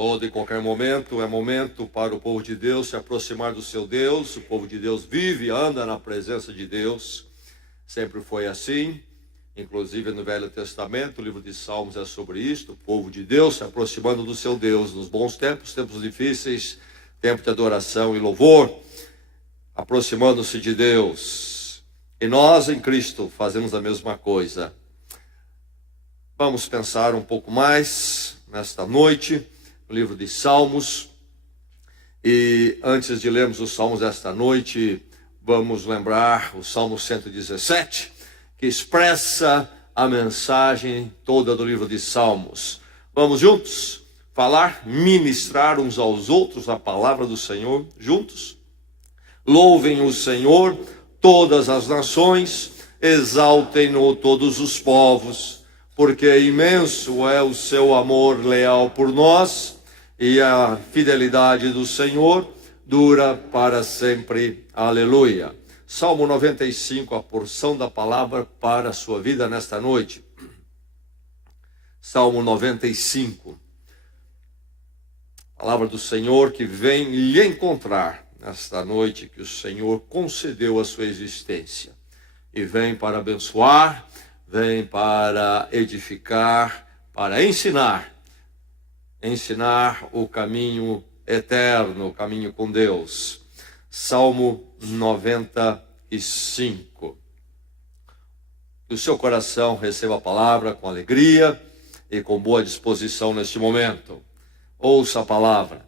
Todo e qualquer momento é momento para o povo de Deus se aproximar do seu Deus. O povo de Deus vive e anda na presença de Deus. Sempre foi assim. Inclusive no Velho Testamento, o livro de Salmos é sobre isto. O povo de Deus se aproximando do seu Deus. Nos bons tempos, tempos difíceis, tempo de adoração e louvor. Aproximando-se de Deus. E nós em Cristo fazemos a mesma coisa. Vamos pensar um pouco mais nesta noite. O livro de Salmos, e antes de lermos os Salmos desta noite, vamos lembrar o Salmo 117, que expressa a mensagem toda do livro de Salmos. Vamos juntos falar, ministrar uns aos outros a palavra do Senhor, juntos? Louvem o Senhor todas as nações, exaltem-no todos os povos, porque imenso é o seu amor leal por nós, e a fidelidade do Senhor dura para sempre. Aleluia. Salmo 95, a porção da palavra para a sua vida nesta noite. Salmo 95. Palavra do Senhor que vem lhe encontrar nesta noite que o Senhor concedeu a sua existência. E vem para abençoar, vem para edificar, para ensinar o caminho eterno, o caminho com Deus. Salmo 95. Que o seu coração receba a palavra com alegria e com boa disposição neste momento. Ouça a palavra.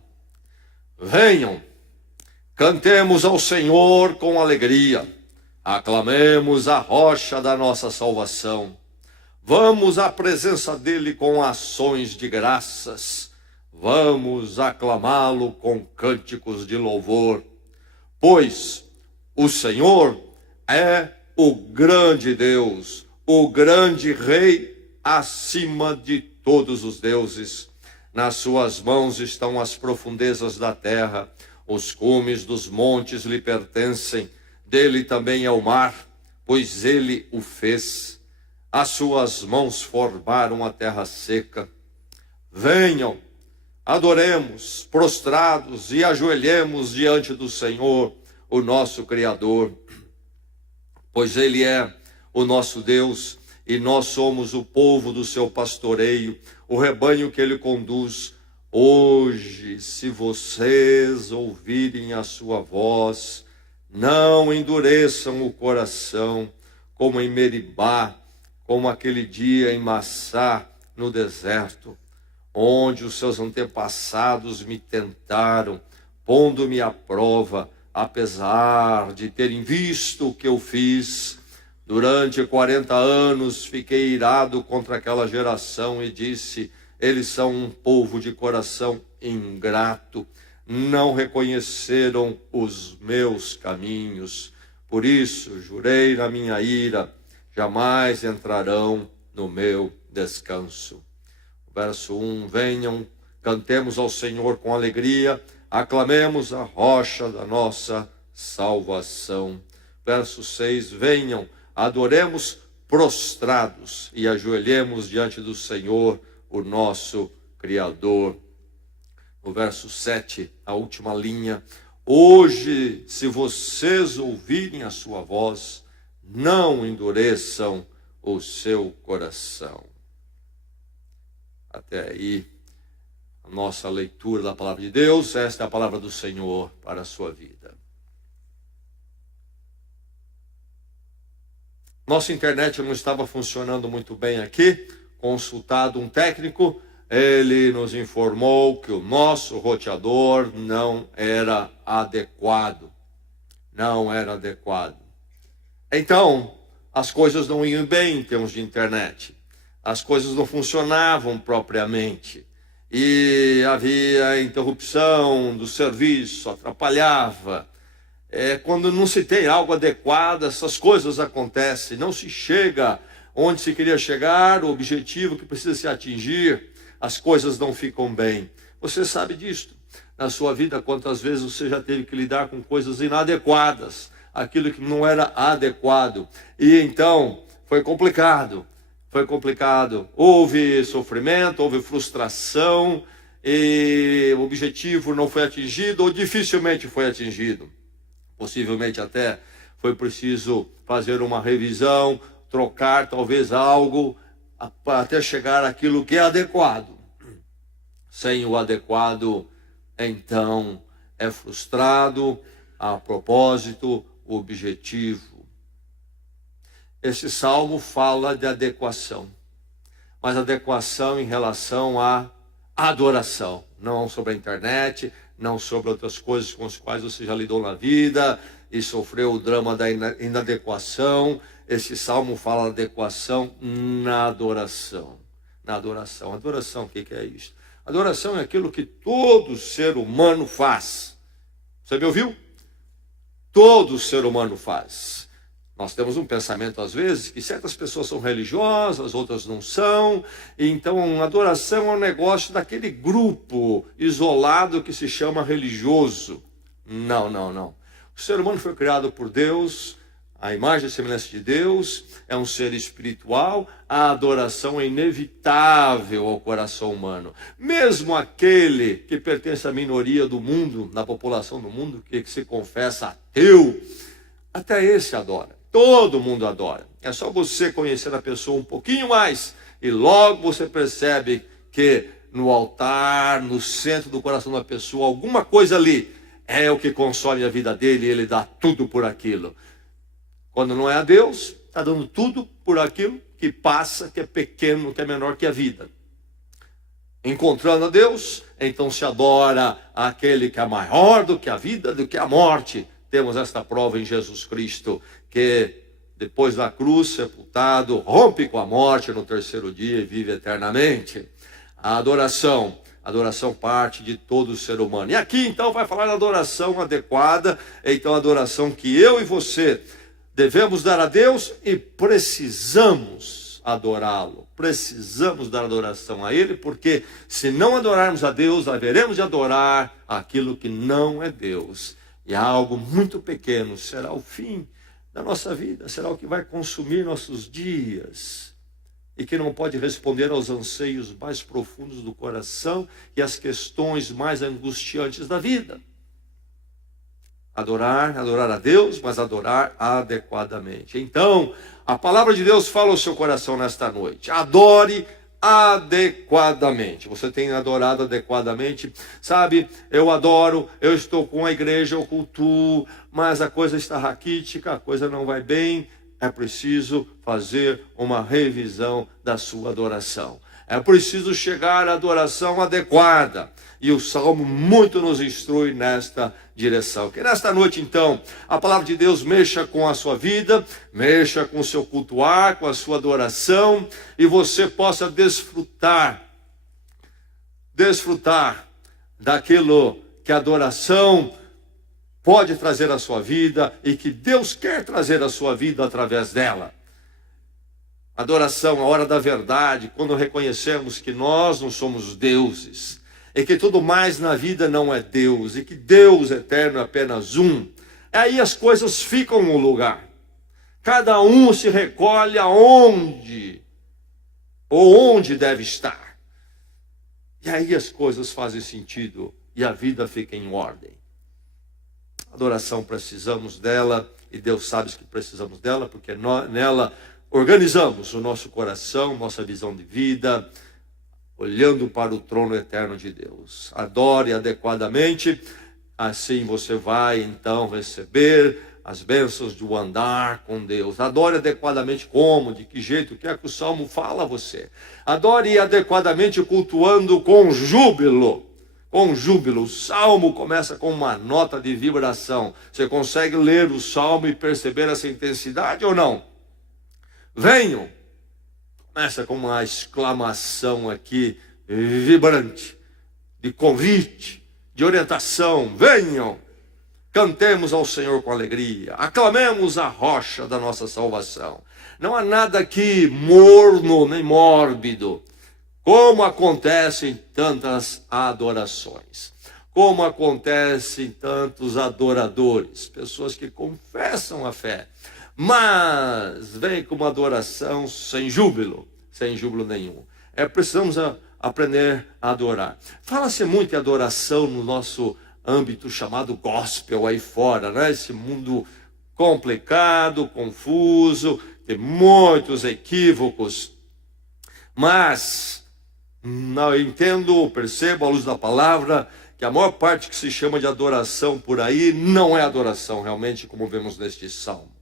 Venham, cantemos ao Senhor com alegria, aclamemos a rocha da nossa salvação. Vamos à presença dele com ações de graças. Vamos aclamá-lo com cânticos de louvor. Pois o Senhor é o grande Deus, o grande Rei acima de todos os deuses. Nas suas mãos estão as profundezas da terra. Os cumes dos montes lhe pertencem. Dele também é o mar, pois ele o fez. As suas mãos formaram a terra seca. Venham, adoremos, prostrados, e ajoelhemos diante do Senhor, o nosso Criador. Pois Ele é o nosso Deus, e nós somos o povo do seu pastoreio, o rebanho que Ele conduz. Hoje, se vocês ouvirem a sua voz, não endureçam o coração, como em Meribá, como aquele dia em Massá, no deserto, onde os seus antepassados me tentaram, pondo-me à prova, apesar de terem visto o que eu fiz. Durante 40 anos fiquei irado contra aquela geração e disse: eles são um povo de coração ingrato, não reconheceram os meus caminhos. Por isso jurei na minha ira, jamais entrarão no meu descanso. Verso 1, venham, cantemos ao Senhor com alegria, aclamemos a rocha da nossa salvação. Verso 6, venham, adoremos prostrados e ajoelhemos diante do Senhor, o nosso Criador. No verso 7, a última linha, hoje, se vocês ouvirem a sua voz, não endureçam o seu coração. Até aí, a nossa leitura da palavra de Deus. Esta é a palavra do Senhor para a sua vida. Nossa internet não estava funcionando muito bem aqui. Consultado um técnico, ele nos informou que o nosso roteador não era adequado. Não era adequado. Então, as coisas não iam bem em termos de internet. As coisas não funcionavam propriamente. E havia interrupção do serviço, atrapalhava. Quando não se tem algo adequado, essas coisas acontecem. Não se chega onde se queria chegar, o objetivo que precisa se atingir, as coisas não ficam bem. Você sabe disto. Na sua vida, quantas vezes você já teve que lidar com coisas inadequadas, aquilo que não era adequado. E então, foi complicado. Houve sofrimento, houve frustração, e o objetivo não foi atingido ou dificilmente foi atingido. Possivelmente até foi preciso fazer uma revisão, trocar talvez algo, até chegar àquilo que é adequado. Sem o adequado, então é frustrado a propósito, o objetivo. Esse salmo fala de adequação, mas adequação em relação à adoração, não sobre a internet, não sobre outras coisas com as quais você já lidou na vida e sofreu o drama da inadequação. Esse salmo fala de adequação na adoração. Na adoração. Adoração, o que é isso? Adoração é aquilo que todo ser humano faz. Você me ouviu? Todo ser humano faz. Nós temos um pensamento, às vezes, que certas pessoas são religiosas, outras não são. Então, adoração é um negócio daquele grupo isolado que se chama religioso. Não, não, não. O ser humano foi criado por Deus, a imagem e semelhança de Deus, é um ser espiritual. A adoração é inevitável ao coração humano. Mesmo aquele que pertence à minoria do mundo, na população do mundo, que se confessa ateu, até esse adora. Todo mundo adora. É só você conhecer a pessoa um pouquinho mais e logo você percebe que no altar, no centro do coração da pessoa, alguma coisa ali é o que consome a vida dele e ele dá tudo por aquilo. Quando não é a Deus, está dando tudo por aquilo que passa, que é pequeno, que é menor que a vida. Encontrando a Deus, então se adora aquele que é maior do que a vida, do que a morte. Temos esta prova em Jesus Cristo, que depois da cruz, sepultado, rompe com a morte no terceiro dia e vive eternamente. A adoração parte de todo ser humano. E aqui então vai falar da adoração adequada, então a adoração que eu e você devemos dar a Deus e precisamos adorá-lo. Precisamos dar adoração a Ele, porque se não adorarmos a Deus, haveremos de adorar aquilo que não é Deus. E algo muito pequeno será o fim da nossa vida, será o que vai consumir nossos dias e que não pode responder aos anseios mais profundos do coração e às questões mais angustiantes da vida. Adorar a Deus, mas adorar adequadamente. Então, a palavra de Deus fala ao seu coração nesta noite. Adore adequadamente. Você tem adorado adequadamente? Sabe, eu adoro, eu estou com a igreja, eu cultuo, mas a coisa está raquítica, a coisa não vai bem. É preciso fazer uma revisão da sua adoração. É preciso chegar à adoração adequada. E o Salmo muito nos instrui nesta direção. Que nesta noite, então, a palavra de Deus mexa com a sua vida, mexa com o seu cultuar, com a sua adoração, e você possa desfrutar daquilo que a adoração pode trazer à sua vida e que Deus quer trazer à sua vida através dela. Adoração, a hora da verdade, quando reconhecemos que nós não somos deuses, e que tudo mais na vida não é Deus, e que Deus eterno é apenas um, aí as coisas ficam no lugar. Cada um se recolhe aonde, ou onde deve estar. E aí as coisas fazem sentido, e a vida fica em ordem. Adoração, precisamos dela, e Deus sabe que precisamos dela, porque nela organizamos o nosso coração, nossa visão de vida, olhando para o trono eterno de Deus. Adore adequadamente, assim você vai então receber as bênçãos do andar com Deus. Adore adequadamente como, de que jeito, o que é que o Salmo fala a você. Adore adequadamente cultuando com júbilo. Com júbilo. O Salmo começa com uma nota de vibração. Você consegue ler o Salmo e perceber essa intensidade ou não? Venham. Começa com uma exclamação aqui, vibrante, de convite, de orientação. Venham, cantemos ao Senhor com alegria, aclamemos a rocha da nossa salvação. Não há nada aqui morno nem mórbido, como acontece em tantas adorações, como acontece em tantos adoradores, pessoas que confessam a fé, mas vem com uma adoração sem júbilo nenhum. Precisamos aprender a adorar. Fala-se muito em adoração no nosso âmbito chamado gospel aí fora, né? Esse mundo complicado, confuso, tem muitos equívocos. Mas não entendo, percebo à luz da palavra que a maior parte que se chama de adoração por aí não é adoração realmente, como vemos neste salmo.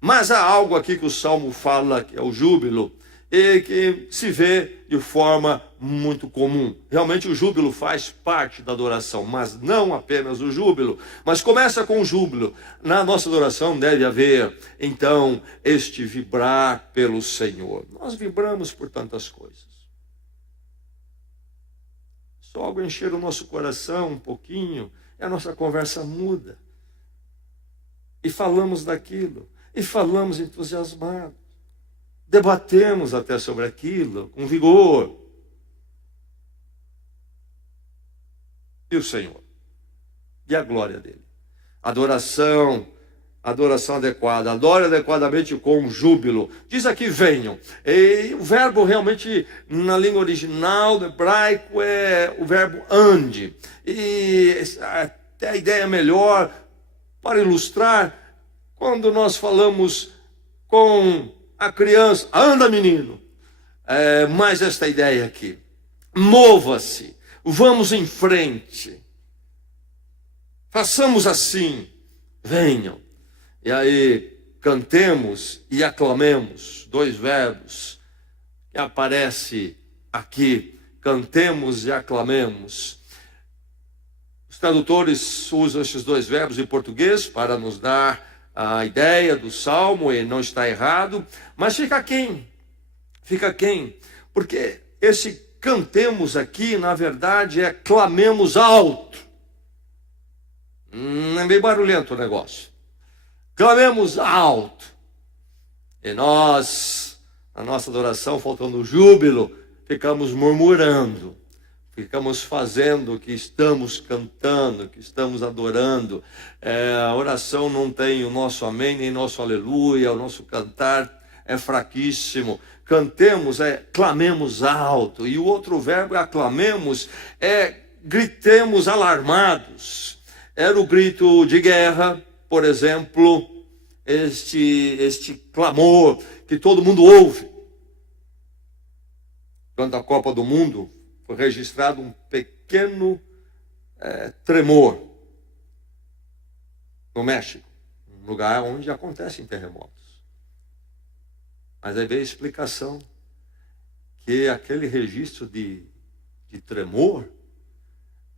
Mas há algo aqui que o salmo fala, que é o júbilo, e que se vê de forma muito comum. Realmente o júbilo faz parte da adoração, mas não apenas o júbilo, mas começa com o júbilo. Na nossa adoração deve haver, então, este vibrar pelo Senhor. Nós vibramos por tantas coisas. Só algo encher o nosso coração um pouquinho, e a nossa conversa muda. E falamos daquilo, e falamos entusiasmados. Debatemos até sobre aquilo, com vigor. E o Senhor? E a glória dele? Adoração adequada. Adore adequadamente com júbilo. Diz aqui, venham. E o verbo realmente, na língua original do hebraico, é o verbo ande. E até a ideia melhor, para ilustrar, quando nós falamos com a criança, anda menino, mais esta ideia aqui, mova-se, vamos em frente, façamos assim, venham, e aí cantemos e aclamemos, dois verbos que aparece aqui, cantemos e aclamemos. Os tradutores usam esses dois verbos em português para nos dar a ideia do salmo, e não está errado, mas fica quem? Porque esse cantemos aqui, na verdade, é clamemos alto. É meio barulhento o negócio. Clamemos alto. E nós, na nossa adoração, faltando júbilo, ficamos murmurando. Ficamos fazendo que estamos cantando, que estamos adorando. A oração não tem o nosso amém, nem nosso aleluia, o nosso cantar é fraquíssimo. Cantemos, clamemos alto. E o outro verbo, aclamemos, gritemos alarmados. Era o grito de guerra, por exemplo, este clamor que todo mundo ouve. Durante a Copa do Mundo, foi registrado um pequeno tremor no México, um lugar onde acontecem terremotos. Mas aí veio a explicação que aquele registro de tremor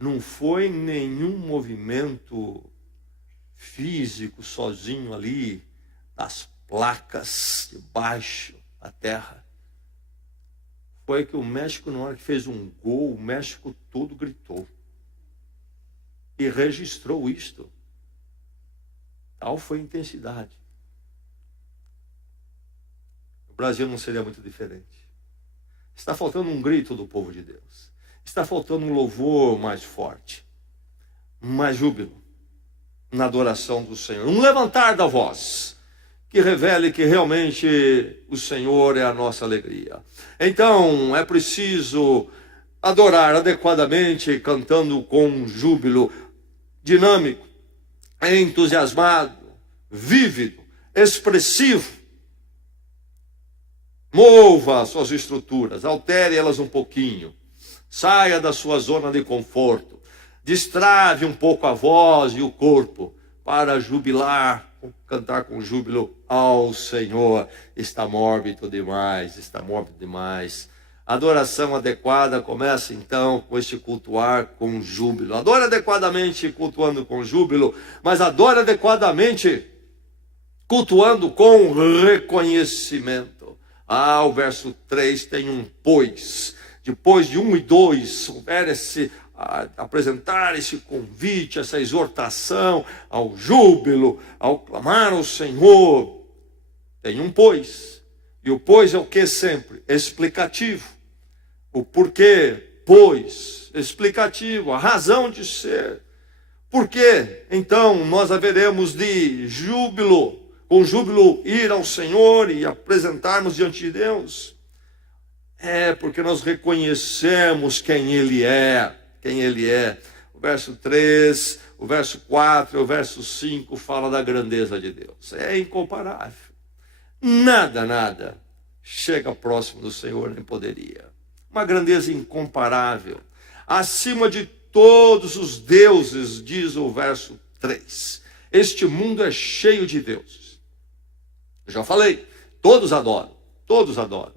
não foi nenhum movimento físico sozinho ali das placas de baixo da terra. Foi que o México, na hora que fez um gol, o México todo gritou. E registrou isto. Tal foi a intensidade. O Brasil não seria muito diferente. Está faltando um grito do povo de Deus. Está faltando um louvor mais forte. Mais júbilo na adoração do Senhor. Um levantar da voz que revele que realmente o Senhor é a nossa alegria. Então, é preciso adorar adequadamente, cantando com júbilo, dinâmico, entusiasmado, vívido, expressivo. Mova as suas estruturas, altere elas um pouquinho, saia da sua zona de conforto, destrave um pouco a voz e o corpo para jubilar, cantar com júbilo ao Senhor. Está mórbido demais. A adoração adequada começa então com este cultuar com júbilo. Adora adequadamente cultuando com júbilo, mas adora adequadamente cultuando com reconhecimento. O verso 3 tem um pois. Depois de 1 e 2, houver-se apresentar esse convite, essa exortação ao júbilo, ao clamar ao Senhor. Tem um pois. E o pois é o que sempre? Explicativo. O porquê, pois, explicativo, a razão de ser. Por quê? Então nós haveremos de júbilo, com júbilo ir ao Senhor e apresentarmos diante de Deus. É porque nós reconhecemos quem Ele é, quem Ele é. O verso 3, o verso 4 e o verso 5 fala da grandeza de Deus. É incomparável. Nada chega próximo do Senhor, nem poderia. Uma grandeza incomparável. Acima de todos os deuses, diz o verso 3. Este mundo é cheio de deuses. Eu já falei, todos adoram, todos adoram.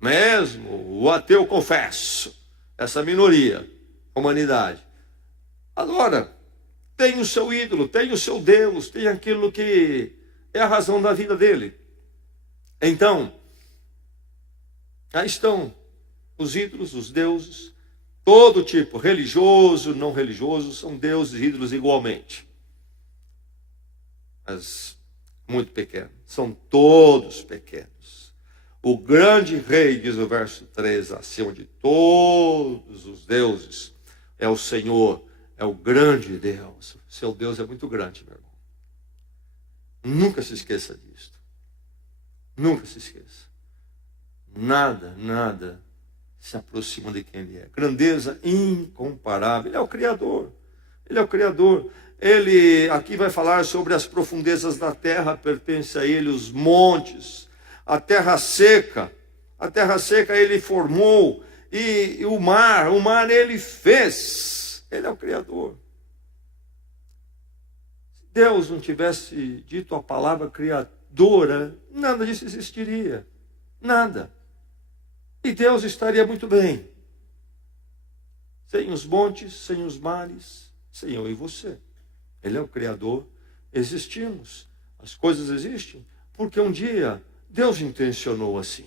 Mesmo o ateu, confesso, essa minoria, humanidade, adora. Tem o seu ídolo, tem o seu Deus, tem aquilo que é a razão da vida dele. Então, aí estão os ídolos, os deuses, todo tipo, religioso, não religioso, são deuses e ídolos igualmente. Mas muito pequenos, são todos pequenos. O grande rei, diz o verso 3, acima de todos os deuses, é o Senhor, é o grande Deus. Seu Deus é muito grande, meu irmão. Nunca se esqueça disso. Nunca se esqueça. Nada se aproxima de quem Ele é. Grandeza incomparável. Ele é o Criador. Ele é o Criador. Ele aqui vai falar sobre as profundezas da terra, pertence a Ele, os montes, a terra seca. A terra seca Ele formou. E o mar Ele fez. Ele é o Criador. Se Deus não tivesse dito a palavra criadora, nada disso existiria. Nada. E Deus estaria muito bem. Sem os montes, sem os mares, sem eu e você. Ele é o Criador. Existimos. As coisas existem porque um dia Deus intencionou assim.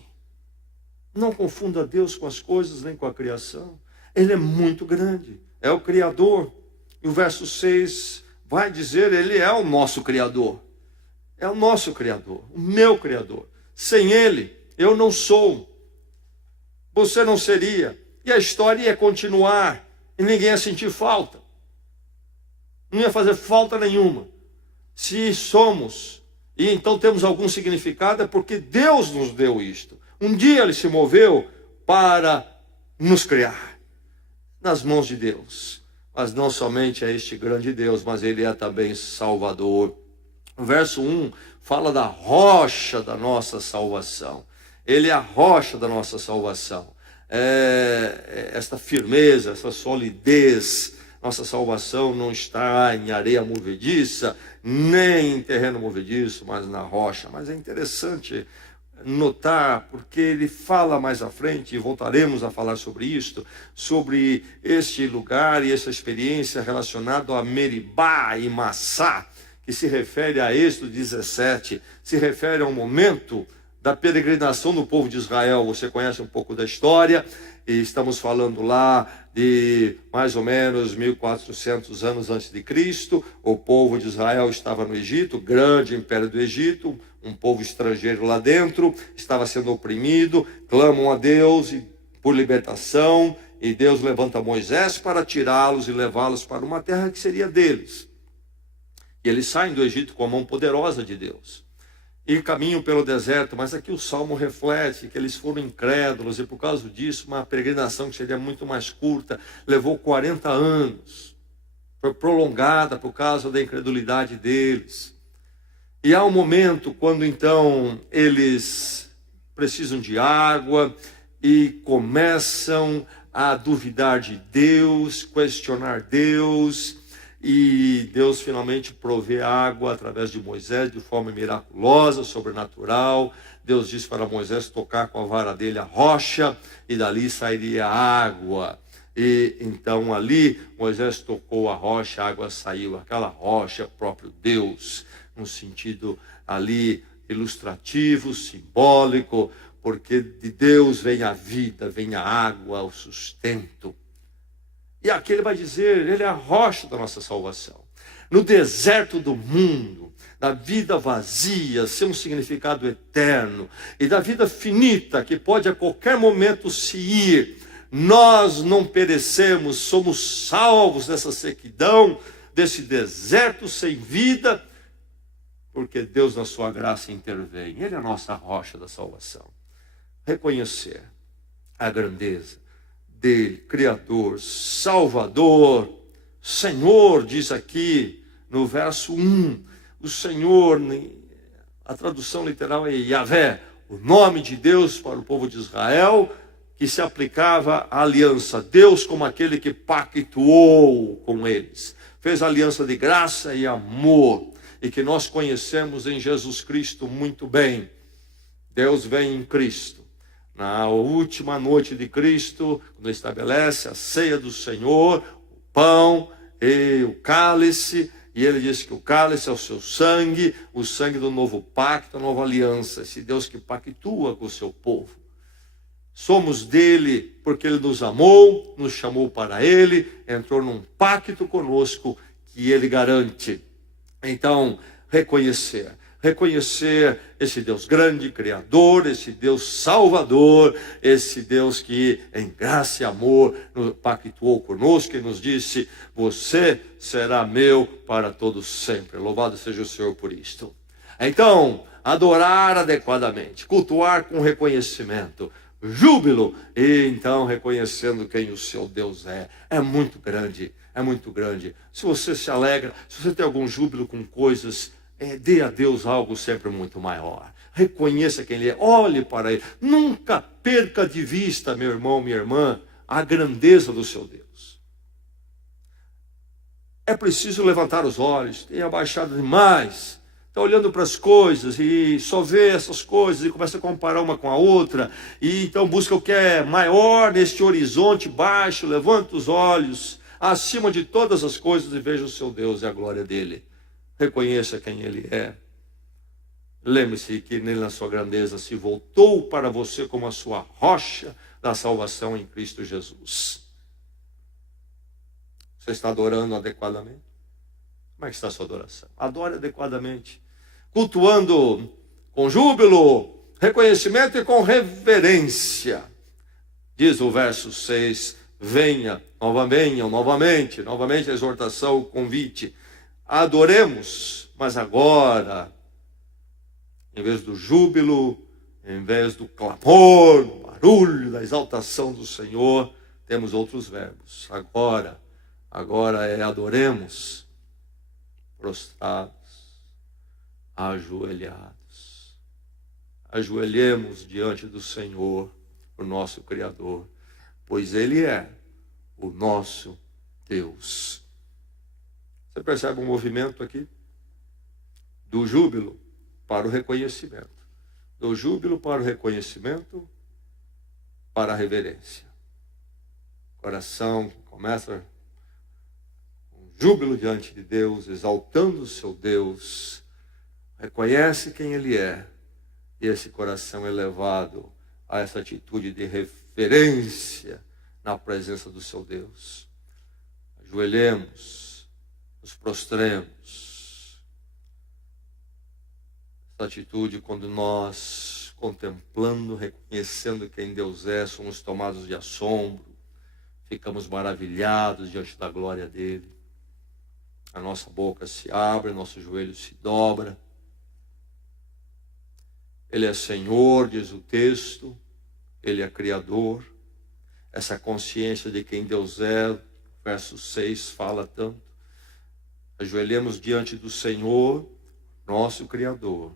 Não confunda Deus com as coisas nem com a criação. Ele é muito grande. É o Criador. E o verso 6 vai dizer, Ele é o nosso Criador. É o nosso Criador, o meu Criador. Sem Ele, eu não sou. Você não seria. E a história ia continuar. E ninguém ia sentir falta. Não ia fazer falta nenhuma. Se somos, e então temos algum significado, é porque Deus nos deu isto. Um dia Ele se moveu para nos criar. Nas mãos de Deus. Mas não somente é este grande Deus, mas Ele é também Salvador. O verso 1 fala da rocha da nossa salvação. Ele é a rocha da nossa salvação. Esta firmeza, essa solidez. Nossa salvação não está em areia movediça, nem em terreno movediço, mas na rocha. Mas é interessante notar, porque ele fala mais à frente, e voltaremos a falar sobre isto, sobre este lugar e essa experiência relacionada a Meribá e Massá, que se refere a Êxodo 17, se refere a um momento da peregrinação do povo de Israel. Você conhece um pouco da história, e estamos falando lá de mais ou menos 1400 anos antes de Cristo. O povo de Israel estava no Egito, o grande império do Egito, um povo estrangeiro lá dentro, estava sendo oprimido, clamam a Deus por libertação, e Deus levanta Moisés para tirá-los e levá-los para uma terra que seria deles. E eles saem do Egito com a mão poderosa de Deus. E caminham pelo deserto, mas aqui o Salmo reflete que eles foram incrédulos, e por causa disso, uma peregrinação que seria muito mais curta, levou 40 anos. Foi prolongada por causa da incredulidade deles. E há um momento quando então eles precisam de água e começam a duvidar de Deus, questionar Deus. E Deus finalmente provê água através de Moisés de forma miraculosa, sobrenatural. Deus disse para Moisés tocar com a vara dele a rocha, e dali sairia água. E então ali Moisés tocou a rocha, a água saiu. Aquela rocha é o próprio Deus, no sentido ali ilustrativo, simbólico, porque de Deus vem a vida, vem a água, o sustento. E aqui ele vai dizer, Ele é a rocha da nossa salvação. No deserto do mundo, da vida vazia, sem um significado eterno, e da vida finita, que pode a qualquer momento se ir, nós não perecemos, somos salvos dessa sequidão, desse deserto sem vida, porque Deus na sua graça intervém. Ele é a nossa rocha da salvação. Reconhecer a grandeza dele, Criador, Salvador, Senhor, diz aqui no verso 1, o Senhor, a tradução literal é Yahvé, o nome de Deus para o povo de Israel, que se aplicava à aliança, Deus como aquele que pactuou com eles, fez aliança de graça e amor, e que nós conhecemos em Jesus Cristo muito bem. Deus vem em Cristo. Na última noite de Cristo, quando estabelece a ceia do Senhor, o pão e o cálice, e ele diz que o cálice é o seu sangue, o sangue do novo pacto, a nova aliança, esse Deus que pactua com o seu povo. Somos dele porque ele nos amou, nos chamou para ele, entrou num pacto conosco que ele garante. Então, reconhecer esse Deus grande, Criador, esse Deus Salvador, esse Deus que em graça e amor pactuou conosco e nos disse, você será meu para todos sempre. Louvado seja o Senhor por isto. Então, adorar adequadamente, cultuar com reconhecimento, júbilo, e então reconhecendo quem o seu Deus é muito grande, é muito grande. Se você se alegra, se você tem algum júbilo com coisas, dê a Deus algo sempre muito maior. Reconheça quem Ele é, olhe para Ele. Nunca perca de vista, meu irmão, minha irmã, a grandeza do seu Deus. É preciso levantar os olhos, tem abaixado demais. Está olhando para as coisas e só vê essas coisas e começa a comparar uma com a outra. E então busca o que é maior neste horizonte baixo, levanta os olhos acima de todas as coisas e veja o seu Deus e a glória dele. Reconheça quem ele é. Lembre-se que nele, na sua grandeza, se voltou para você como a sua rocha da salvação em Cristo Jesus. Você está adorando adequadamente? Como é que está a sua adoração? Adore adequadamente, cultuando com júbilo, reconhecimento e com reverência. Diz o verso 6, venham novamente a exortação, o convite. Adoremos, mas agora, em vez do júbilo, em vez do clamor, do barulho, da exaltação do Senhor, temos outros verbos. Agora é adoremos, prostrados, ajoelhados. Ajoelhemos diante do Senhor, o nosso Criador, pois Ele é o nosso Deus. Você percebe um movimento aqui? Do júbilo para o reconhecimento. Do júbilo para o reconhecimento, para a reverência. O coração começa com júbilo diante de Deus, exaltando o seu Deus, reconhece quem Ele é, e esse coração é levado a essa atitude de reverência na presença do seu Deus. Ajoelhemos, nos prostremos. Essa atitude, quando nós, contemplando, reconhecendo quem Deus é, somos tomados de assombro, ficamos maravilhados diante da glória dele. A nossa boca se abre, nosso joelho se dobra. Ele é Senhor, diz o texto, Ele é Criador. Essa consciência de quem Deus é, verso 6 fala tanto. Ajoelhemos diante do Senhor, nosso Criador.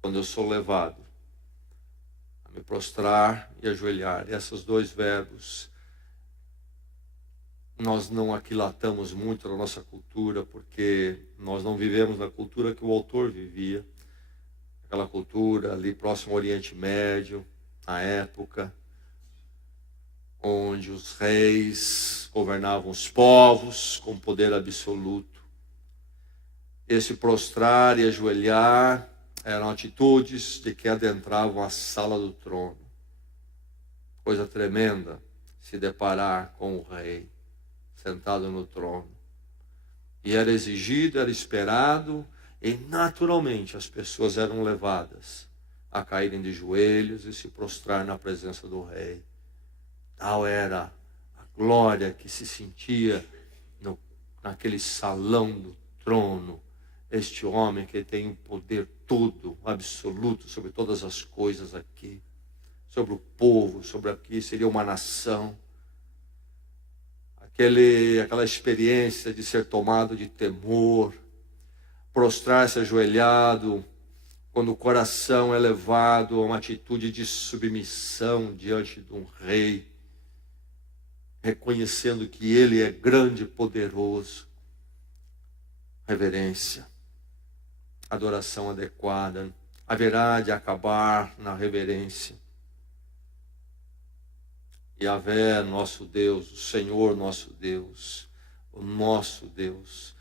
Quando eu sou levado a me prostrar e ajoelhar, esses dois verbos, nós não aquilatamos muito na nossa cultura, porque nós não vivemos na cultura que o autor vivia. Aquela cultura ali próximo ao Oriente Médio, na época, onde os reis governavam os povos com poder absoluto. Esse prostrar e ajoelhar eram atitudes de quem adentravam a sala do trono. Coisa tremenda se deparar com o rei sentado no trono. E era exigido, era esperado, e naturalmente as pessoas eram levadas a caírem de joelhos e se prostrar na presença do rei. Tal era a glória que se sentia naquele salão do trono. Este homem que tem o poder todo, absoluto, sobre todas as coisas aqui. sobre o povo, sobre aqui seria uma nação. Aquela experiência de ser tomado de temor, prostrar-se ajoelhado, quando o coração é levado a uma atitude de submissão diante de um rei, reconhecendo que ele é grande e poderoso. Reverência, adoração adequada, haverá de acabar na reverência. Yahvé, nosso Deus, o Senhor, nosso Deus, o nosso Deus.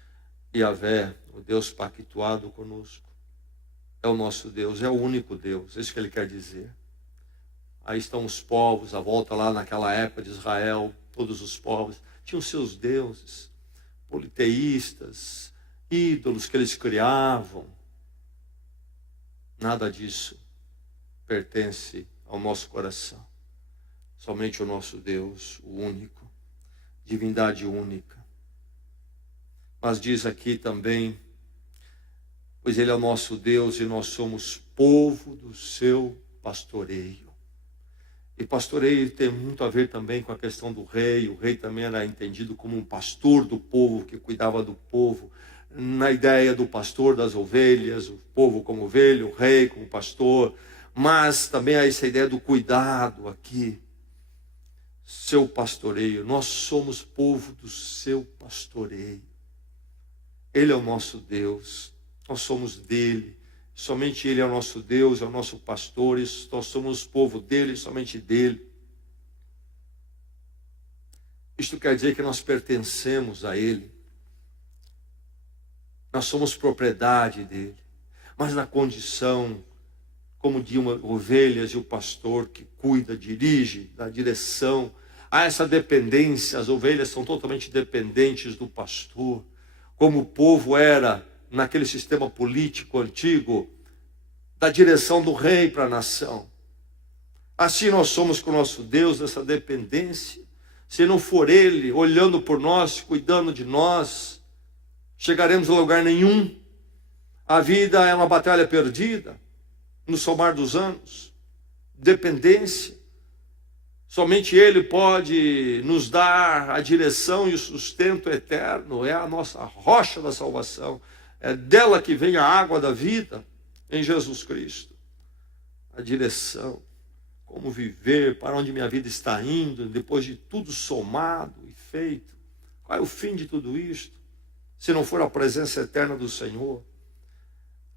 Yahvé, o Deus pactuado conosco, é o nosso Deus, é o único Deus, é isso que ele quer dizer. Aí estão os povos, a volta lá naquela época de Israel, todos os povos tinham seus deuses, politeístas, ídolos que eles criavam. Nada disso pertence ao nosso coração. Somente o nosso Deus, o único, divindade única. Mas diz aqui também, pois ele é o nosso Deus e nós somos povo do seu pastoreio. E pastoreio tem muito a ver também com a questão do rei. O rei também era entendido como um pastor do povo, que cuidava do povo. Na ideia do pastor das ovelhas, o povo como ovelha, o rei como pastor. Mas também há essa ideia do cuidado aqui. Seu pastoreio, nós somos povo do seu pastoreio. Ele é o nosso Deus, nós somos dele, somente ele é o nosso Deus, é o nosso pastor, nós somos povo dele, somente dele. Isto quer dizer que nós pertencemos a ele, nós somos propriedade dele, mas na condição como de uma ovelhas e o pastor que cuida, dirige, dá direção. Há essa dependência, as ovelhas são totalmente dependentes do pastor, como o povo era naquele sistema político antigo, da direção do rei para a nação. Assim nós somos com o nosso Deus, essa dependência. Se não for ele olhando por nós, cuidando de nós, chegaremos a lugar nenhum. A vida é uma batalha perdida. No somar dos anos, dependência. Somente ele pode nos dar a direção e o sustento eterno. É a nossa rocha da salvação. É dela que vem a água da vida, em Jesus Cristo. A direção, como viver, para onde minha vida está indo, depois de tudo somado e feito. Qual é o fim de tudo isto? Se não for a presença eterna do Senhor,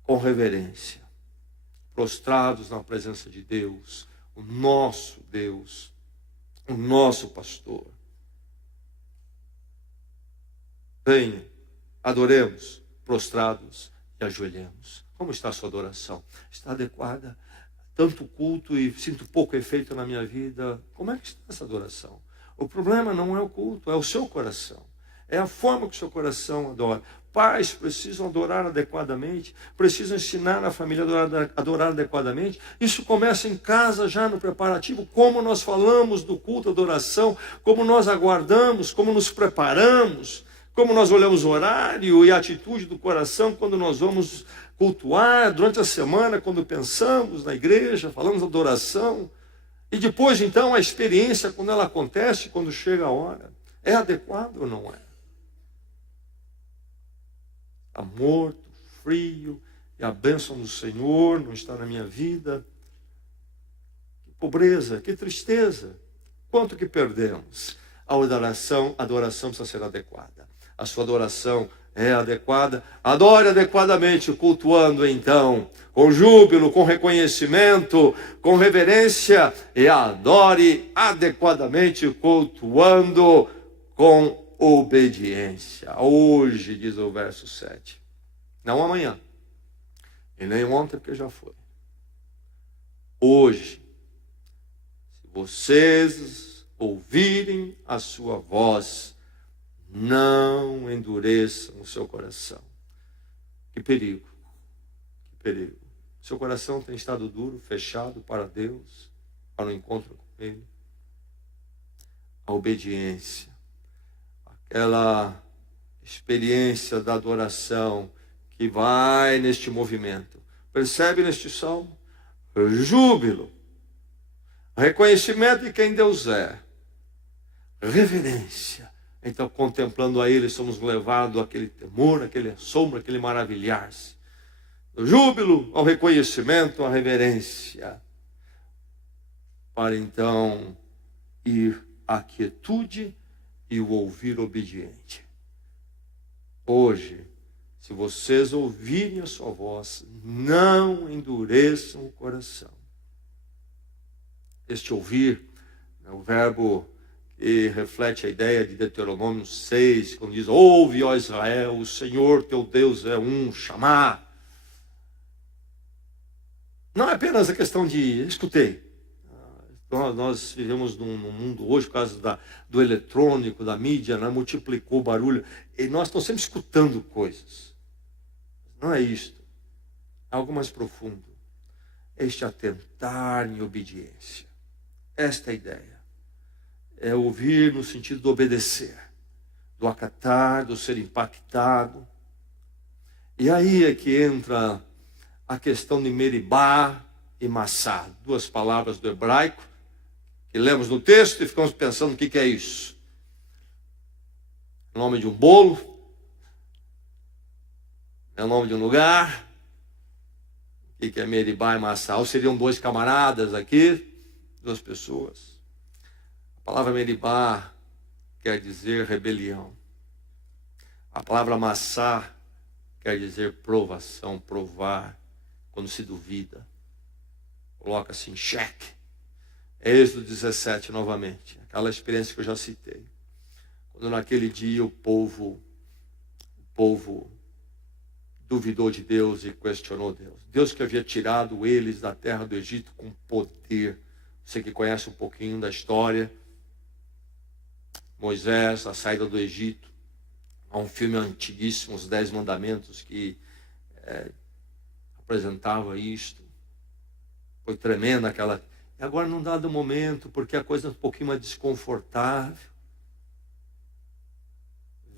com reverência. Prostrados na presença de Deus, o nosso Deus, o nosso pastor. Venham, adoremos, prostrados e ajoelhemos. Como está a sua adoração? Está adequada? Tanto culto e sinto pouco efeito na minha vida. Como é que está essa adoração? O problema não é o culto, é o seu coração. É a forma que o seu coração adora. Pais precisam adorar adequadamente, precisam ensinar a família a adorar adequadamente. Isso começa em casa, já no preparativo, como nós falamos do culto, adoração, como nós aguardamos, como nos preparamos, como nós olhamos o horário e a atitude do coração quando nós vamos cultuar, durante a semana, quando pensamos na igreja, falamos da adoração. E depois, então, a experiência, quando ela acontece, quando chega a hora. É adequado ou não é? Está morto, frio, e a bênção do Senhor não está na minha vida. Que pobreza, que tristeza. Quanto que perdemos? A adoração precisa ser adequada. A sua adoração é adequada. Adore adequadamente, cultuando então, com júbilo, com reconhecimento, com reverência, e adore adequadamente, cultuando com obediência. Hoje, diz o verso 7. Não amanhã. E nem ontem, porque já foi. Hoje. Se vocês ouvirem a sua voz, não endureçam o seu coração. Que perigo. Que perigo. Seu coração tem estado duro, fechado para Deus, para o encontro com Ele. A obediência. Aquela experiência da adoração que vai neste movimento. Percebe neste salmo? Júbilo, reconhecimento de quem Deus é, reverência. Então, contemplando a Ele, somos levados àquele temor, àquele assombro, àquele maravilhar-se. Do júbilo ao reconhecimento, à reverência, para então ir à quietude e o ouvir obediente. Hoje, se vocês ouvirem a sua voz, não endureçam o coração. Este ouvir é o verbo que reflete a ideia de Deuteronômio 6, quando diz: ouve, ó Israel, o Senhor teu Deus é um, chamar. Não é apenas a questão de escutei. Nós vivemos num mundo hoje, por causa do eletrônico, da mídia, né? Multiplicou o barulho. E nós estamos sempre escutando coisas. Não é isto. É algo mais profundo. Este atentar em obediência. Esta é a ideia. É ouvir no sentido do obedecer, do acatar, do ser impactado. E aí é que entra a questão de Meribá e Massá, duas palavras do hebraico, que lemos no texto e ficamos pensando o que é isso. É o nome de um bolo, é o nome de um lugar. O que é Meribá e Massá? Ou seriam dois camaradas aqui, duas pessoas. A palavra Meribá quer dizer rebelião. A palavra Massá quer dizer provação, provar, quando se duvida. Coloca-se em xeque. Êxodo 17 novamente, aquela experiência que eu já citei. Quando naquele dia o povo duvidou de Deus e questionou Deus. Deus que havia tirado eles da terra do Egito com poder. Você que conhece um pouquinho da história, Moisés, a saída do Egito. Há um filme antiguíssimo, Os 10 Mandamentos, que apresentava isto. Foi tremenda aquela... E agora, num dado momento, porque a coisa é um pouquinho mais desconfortável,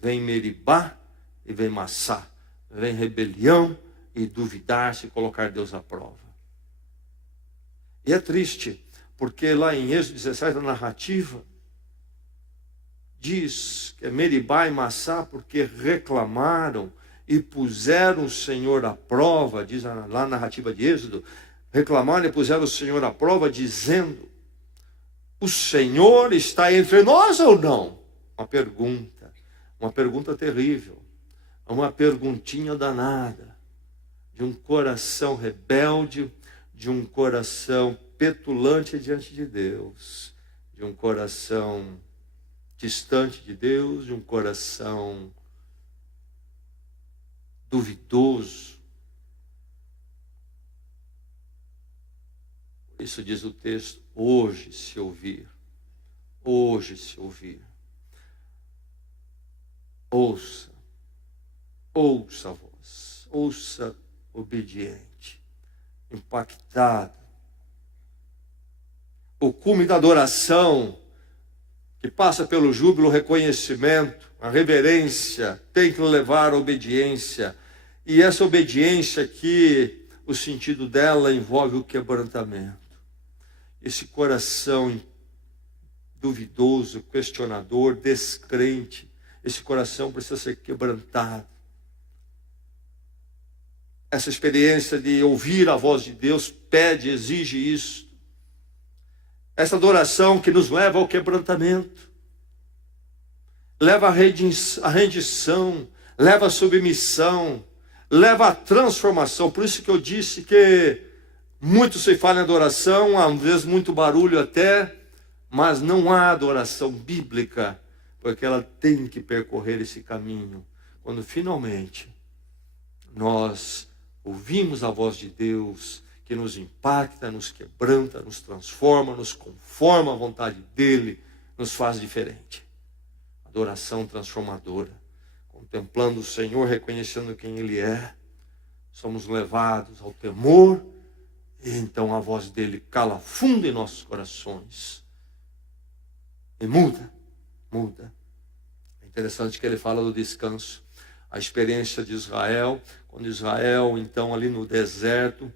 vem Meribá e vem Massá. Vem rebelião e duvidar, se colocar Deus à prova. E é triste, porque lá em Êxodo 17, a narrativa diz que é Meribá e Massá porque reclamaram e puseram o Senhor à prova, diz lá na narrativa de Êxodo, reclamaram e puseram o Senhor à prova, dizendo: o Senhor está entre nós ou não? Uma pergunta terrível, uma perguntinha danada, de um coração rebelde, de um coração petulante diante de Deus, de um coração distante de Deus, de um coração duvidoso. Por isso diz o texto: hoje se ouvir, ouça a voz, ouça obediente, impactado. O cume da adoração, que passa pelo júbilo, o reconhecimento, a reverência, tem que levar à obediência. E essa obediência aqui, o sentido dela envolve o quebrantamento. Esse coração duvidoso, questionador, descrente, esse coração precisa ser quebrantado. Essa experiência de ouvir a voz de Deus pede, exige isso. Essa adoração que nos leva ao quebrantamento, leva à rendição, leva à submissão, leva à transformação. Por isso que eu disse que muito se fala em adoração, às vezes muito barulho até, mas não há adoração bíblica, porque ela tem que percorrer esse caminho. Quando finalmente nós ouvimos a voz de Deus, que nos impacta, nos quebranta, nos transforma, nos conforma à vontade dEle, nos faz diferente. Adoração transformadora. Contemplando o Senhor, reconhecendo quem Ele é, somos levados ao temor, e então a voz dEle cala fundo em nossos corações. E muda. É interessante que ele fala do descanso. A experiência de Israel, quando Israel, então, ali no deserto,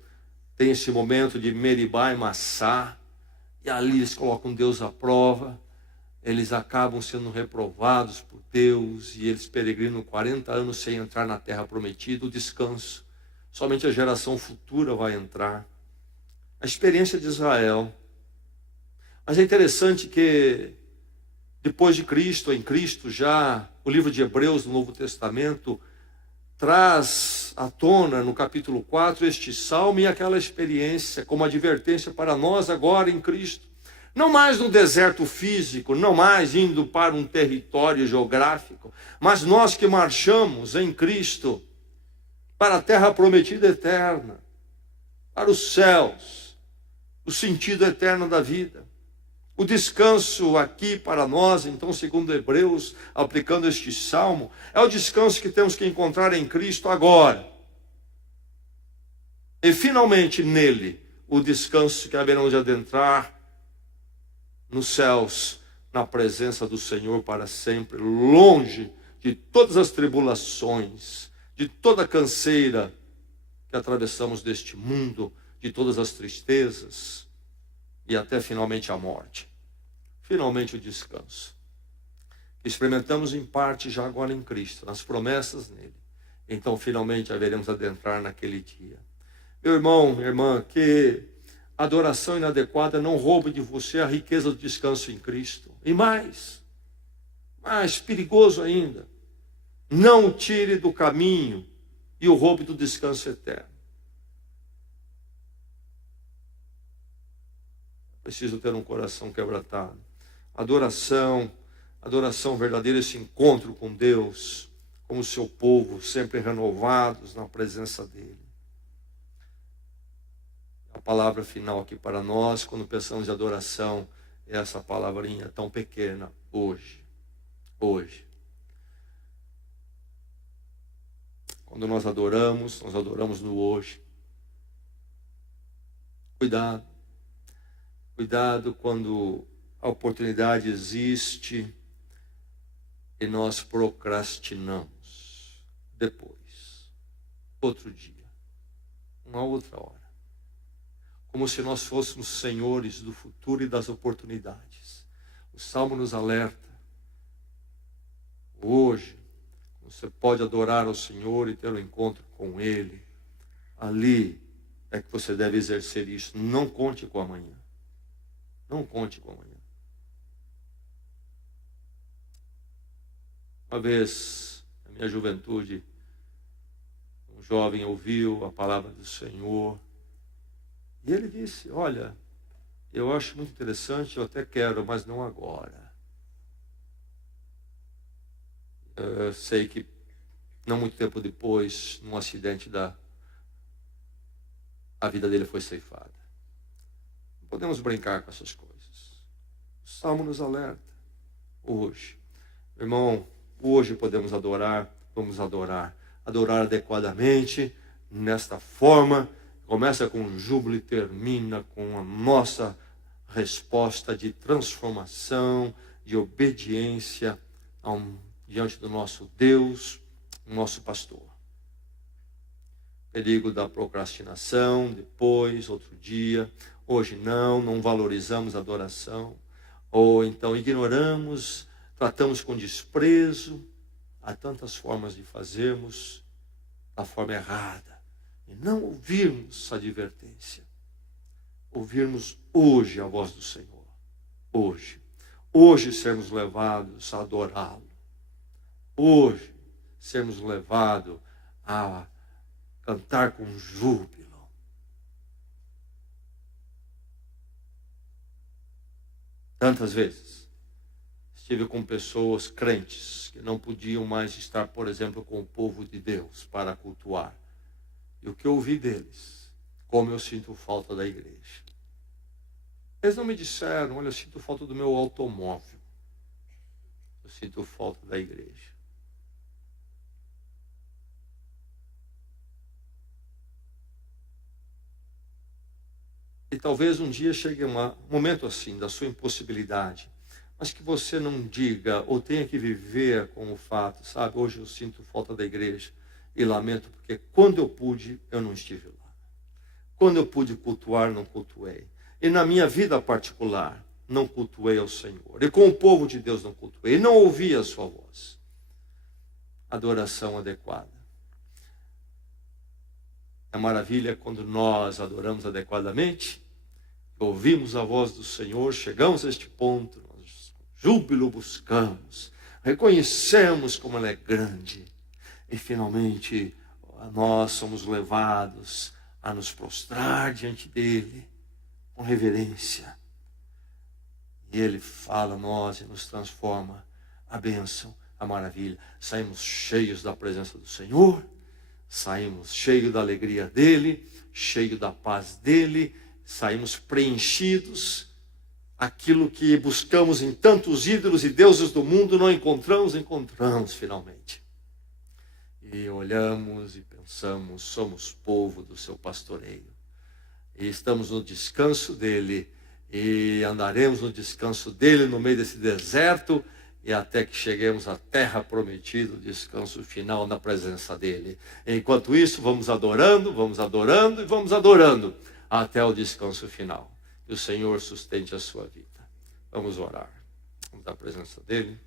tem esse momento de Meribá e Massá, e ali eles colocam Deus à prova, eles acabam sendo reprovados por Deus, e eles peregrinam 40 anos sem entrar na terra prometida, o descanso. Somente a geração futura vai entrar. A experiência de Israel. Mas é interessante que, depois de Cristo, em Cristo já, o livro de Hebreus, no Novo Testamento, traz à tona, no capítulo 4, este salmo e aquela experiência, como advertência para nós agora em Cristo. Não mais no deserto físico, não mais indo para um território geográfico, mas nós que marchamos em Cristo para a terra prometida eterna, para os céus, o sentido eterno da vida. O descanso aqui para nós, então, segundo Hebreus, aplicando este salmo, é o descanso que temos que encontrar em Cristo agora. E finalmente nele, o descanso que haverão de adentrar nos céus, na presença do Senhor para sempre, longe de todas as tribulações, de toda a canseira que atravessamos deste mundo, de todas as tristezas e até finalmente a morte. Finalmente o descanso. Experimentamos em parte já agora em Cristo, nas promessas nele. Então finalmente haveremos adentrar naquele dia. Meu irmão, minha irmã, que a adoração inadequada não roube de você a riqueza do descanso em Cristo. E mais perigoso ainda, não o tire do caminho e o roube do descanso eterno. Preciso ter um coração quebrantado. Adoração verdadeira, esse encontro com Deus, como o seu povo, sempre renovados na presença dele. A palavra final aqui para nós, quando pensamos em adoração, é essa palavrinha tão pequena, hoje. Hoje. Quando nós adoramos no hoje. Cuidado quando a oportunidade existe e nós procrastinamos. Depois, outro dia, uma outra hora. Como se nós fôssemos senhores do futuro e das oportunidades. O Salmo nos alerta. Hoje, você pode adorar ao Senhor e ter um encontro com Ele. Ali é que você deve exercer isso. Não conte com amanhã. Não conte com amanhã. Uma vez, na minha juventude, um jovem ouviu a palavra do Senhor. E ele disse, olha, eu acho muito interessante, eu até quero, mas não agora. Eu sei que não muito tempo depois, num acidente, a vida dele foi ceifada. Não podemos brincar com essas coisas. O Salmo nos alerta. Hoje, irmão, hoje podemos adorar, vamos adorar. Adorar adequadamente, nesta forma. Começa com júbilo e termina com a nossa resposta de transformação, de obediência diante do nosso Deus, nosso pastor. Perigo da procrastinação, depois, outro dia. Hoje não valorizamos a adoração. Ou então ignoramos, tratamos com desprezo. Há tantas formas de fazermos da forma errada. E não ouvirmos a advertência. Ouvirmos hoje a voz do Senhor. Hoje sermos levados a adorá-lo. Hoje sermos levados a cantar com júbilo. Tantas vezes estive com pessoas crentes que não podiam mais estar, por exemplo, com o povo de Deus para cultuar. E o que eu ouvi deles, como eu sinto falta da igreja. Eles não me disseram, olha, eu sinto falta do meu automóvel. Eu sinto falta da igreja. E talvez um dia chegue um momento assim, da sua impossibilidade, mas que você não diga, ou tenha que viver com o fato, sabe, hoje eu sinto falta da igreja, e lamento, porque quando eu pude, eu não estive lá. Quando eu pude cultuar, não cultuei. e na minha vida particular não cultuei ao Senhor, e com o povo de Deus não cultuei, e não ouvi a sua voz. Adoração adequada. É maravilha quando nós adoramos adequadamente, ouvimos a voz do Senhor, chegamos a este ponto, nós júbilo buscamos, reconhecemos como Ele é grande, e finalmente nós somos levados a nos prostrar diante dEle, com reverência. E Ele fala a nós e nos transforma a bênção, a maravilha. Saímos cheios da presença do Senhor, saímos cheios da alegria dEle, cheios da paz dEle, saímos preenchidos. Aquilo que buscamos em tantos ídolos e deuses do mundo não encontramos finalmente. E olhamos e pensamos, somos povo do seu pastoreio. E estamos no descanso dEle, e andaremos no descanso dEle no meio desse deserto, e até que cheguemos à terra prometida, o descanso final na presença dEle. Enquanto isso, vamos adorando, e vamos adorando, até o descanso final. Que o Senhor sustente a sua vida. Vamos orar. Vamos à presença dEle.